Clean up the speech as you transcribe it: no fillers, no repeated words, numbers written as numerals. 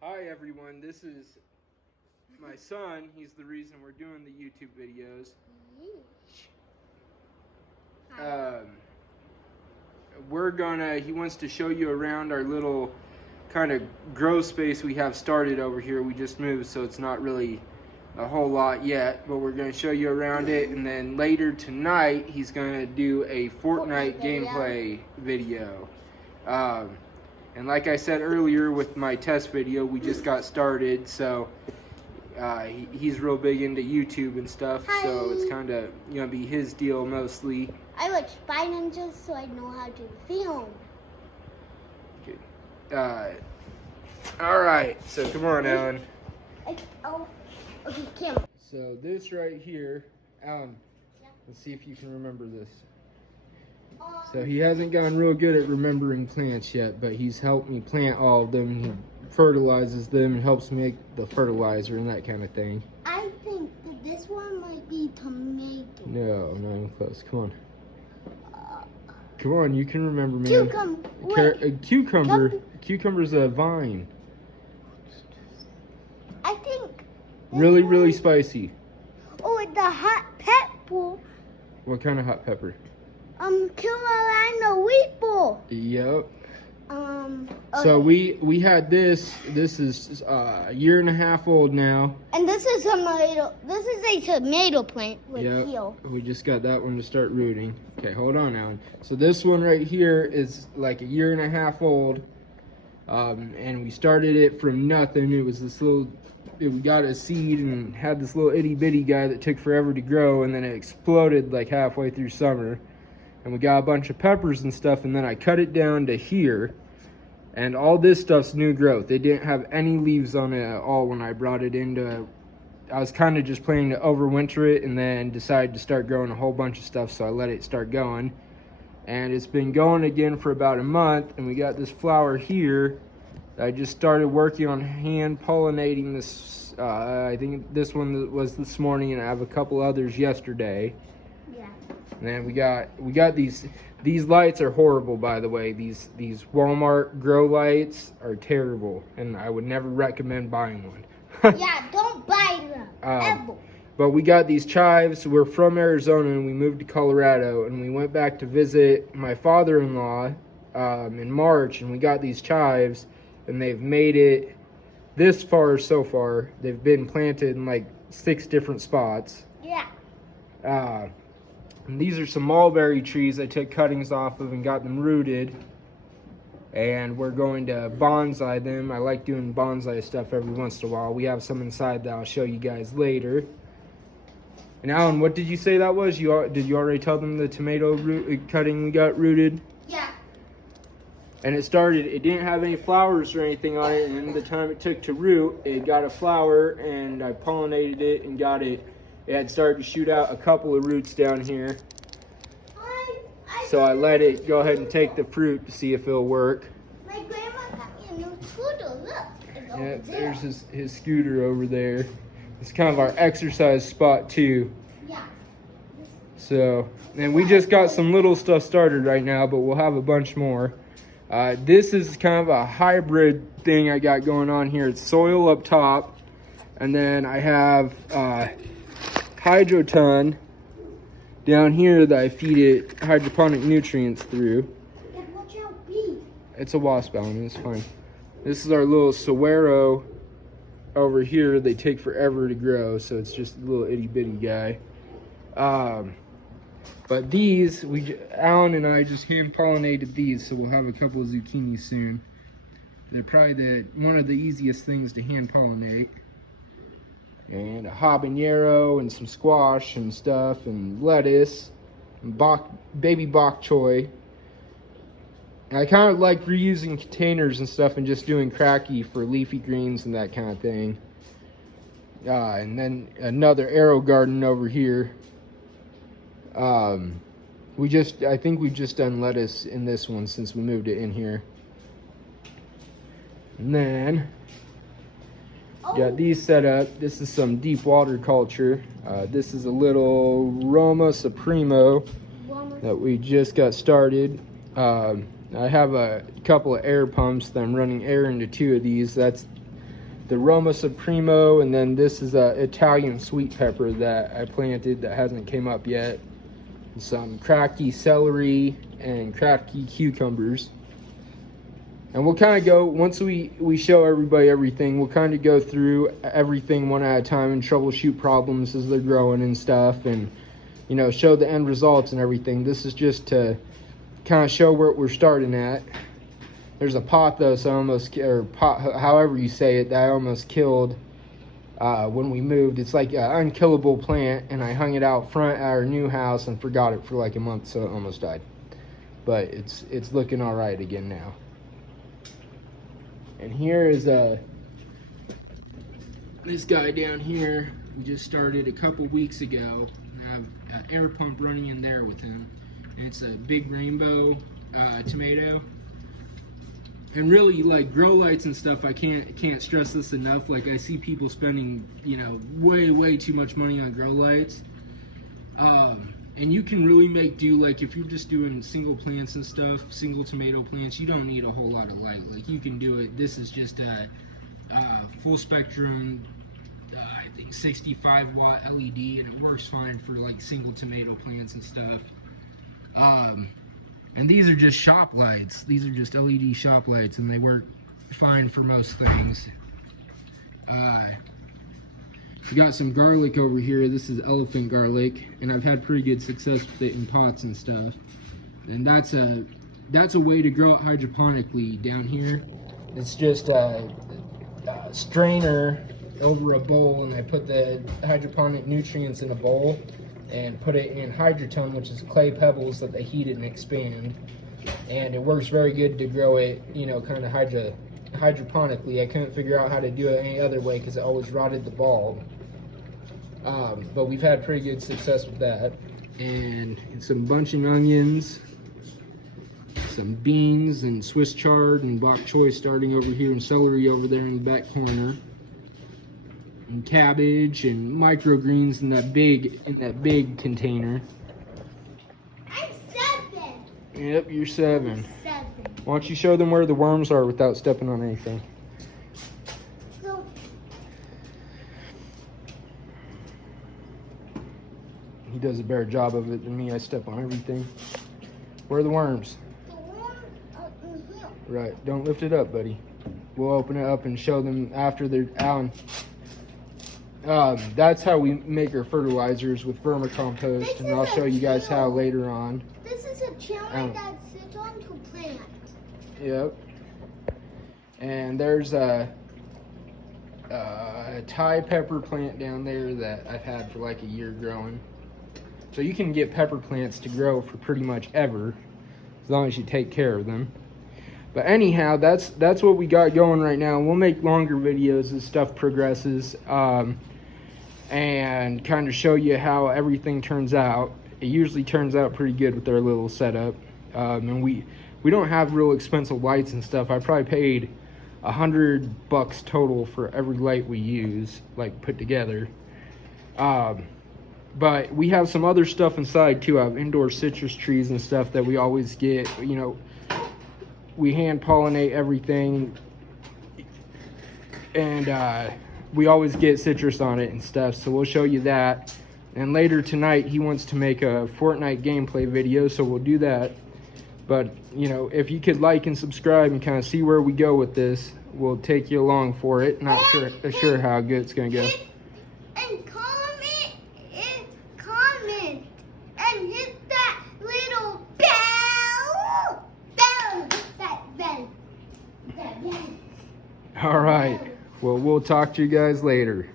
Hi everyone, this is my son. He's the reason we're doing the YouTube videos. He wants to show you around our little kind of grow space we have started over here. We just moved, so it's not really a whole lot yet, but we're going to show you around it, and then later tonight he's going to do a Fortnite gameplay video. And like I said earlier with my test video, we just got started, so he's real big into YouTube and stuff. Hi. So it's kind of gonna be his deal mostly. I watch Spy Ninjas, so I know how to film. Okay. All right. So come on, Alan. Okay, Kim. So this right here, Alan. Yeah. Let's see if you can remember this. So he hasn't gotten real good at remembering plants yet, but he's helped me plant all of them. He fertilizes them and helps make the fertilizer and that kind of thing. I think that this one might be tomato. No, not even close. Come on. Come on, you can remember, man. Cucumber. Cucumber's a vine. I think. Really spicy. Oh, the hot pepper. What kind of hot pepper? Carolina Reaper. Yep. Okay. So we had this. This is a year and a half old now. And this is tomato. This is a tomato plant with heel. We just got that one to start rooting. Okay, hold on, Alan. So this one right here is like a year and a half old, and we started it from nothing. It was this little. We got a seed and had this little itty bitty guy that took forever to grow, and then it exploded like halfway through summer. And we got a bunch of peppers and stuff, and then I cut it down to here, and all this stuff's new growth. It didn't have any leaves on it at all when I brought it into. I was kind of just planning to overwinter it and then decided to start growing a whole bunch of stuff, so I let it start going. And it's been going again for about a month, and we got this flower here. I just started working on hand pollinating this. I think this one was this morning, and I have a couple others yesterday. And then we got these lights are horrible, by the way. These Walmart grow lights are terrible, and I would never recommend buying one. Yeah, don't buy them ever. But we got these chives. We're from Arizona, and we moved to Colorado, and we went back to visit my father-in-law in March, and we got these chives, and they've made it this far so far. They've been planted in like 6 different spots. Yeah. And these are some mulberry trees I took cuttings off of and got them rooted. And we're going to bonsai them. I like doing bonsai stuff every once in a while. We have some inside that I'll show you guys later. And Alan, what did you say that was? Did you already tell them the tomato cutting we got rooted? Yeah. And it didn't have any flowers or anything on it. And the time it took to root, it got a flower, and I pollinated it and got it. It had started to shoot out a couple of roots down here. So I let it go ahead and take the fruit to see if it'll work. My grandma got me a new scooter. Look. Yeah, there's his scooter over there. It's kind of our exercise spot too. Yeah. So, and we just got some little stuff started right now, but we'll have a bunch more. This is kind of a hybrid thing I got going on here. It's soil up top, and then I have Hydroton down here that I feed it hydroponic nutrients through. Watch out, bee. It's a wasp, Alan. It's fine. This is our little saguaro over here. They take forever to grow, so it's just a little itty bitty guy. But these, Alan and I just hand pollinated these, so we'll have a couple of zucchini soon. They're probably one of the easiest things to hand pollinate. And a habanero and some squash and stuff and lettuce and baby bok choy. And I kind of like reusing containers and stuff and just doing cracky for leafy greens and that kind of thing. And then another arrow garden over here. I think we've just done lettuce in this one since we moved it in here. And then got these set up. This is some deep water culture. This is a little Roma Supremo that we just got started. I have a couple of air pumps that I'm running air into 2 of these. That's the Roma Supremo, and then this is a Italian sweet pepper that I planted that hasn't came up yet. Some cracky celery and cracky cucumbers. And we'll kind of go, once we show everybody everything, we'll kind of go through everything one at a time and troubleshoot problems as they're growing and stuff, and you know, show the end results and everything. This is just to kind of show where we're starting at. There's a pot though, so I almost, or pot, however you say it, that I almost killed when we moved. It's like an unkillable plant, and I hung it out front at our new house and forgot it for like a month, so it almost died. But it's looking all right again now. And here is this guy down here. We just started a couple weeks ago. I have an air pump running in there with him, and it's a big rainbow tomato. And really, like, grow lights and stuff, I can't stress this enough. Like, I see people spending, you know, way too much money on grow lights. And you can really make do, like, if you're just doing single plants and stuff, single tomato plants, you don't need a whole lot of light. Like, you can do it. This is just a full spectrum, I think 65 watt LED, and it works fine for, like, single tomato plants and stuff. And these are just shop lights. These are just LED shop lights, and they work fine for most things. We got some garlic over here. This is elephant garlic, and I've had pretty good success with it in pots and stuff. And that's a way to grow it hydroponically down here. It's just a strainer over a bowl, and I put the hydroponic nutrients in a bowl and put it in Hydroton, which is clay pebbles that they heat and expand. And it works very good to grow it, you know, kind of hydroponically. I couldn't figure out how to do it any other way because it always rotted the bulb. But we've had pretty good success with that. And some bunching onions, some beans and Swiss chard and bok choy starting over here, and celery over there in the back corner. And cabbage and microgreens in that big container. I'm 7. Yep, you're 7. 7. Why don't you show them where the worms are without stepping on anything? So, He does a better job of it than me. I step on everything. Where are the worms? the worms are in here. Right, don't lift it up, buddy. We'll open it up and show them after they're out. That's how we make our fertilizers with vermicompost, and I'll show you guys how later on. This is a chair that sits on to plant. Yep. And there's a Thai pepper plant down there that I've had for like a year growing. So you can get pepper plants to grow for pretty much ever, as long as you take care of them. But anyhow, that's what we got going right now. We'll make longer videos as stuff progresses, and kind of show you how everything turns out. It usually turns out pretty good with our little setup. And we don't have real expensive lights and stuff. I probably paid $100 total for every light we use, like put together. But we have some other stuff inside too. I have indoor citrus trees and stuff that we always get, you know. We hand pollinate everything, and we always get citrus on it and stuff, so we'll show you that. And later tonight he wants to make a Fortnite gameplay video, so we'll do that. But you know, if you could like and subscribe and kind of see where we go with this, we'll take you along for it. Not sure how good it's gonna go. And comment and hit that little bell. That bell. All right, well, we'll talk to you guys later.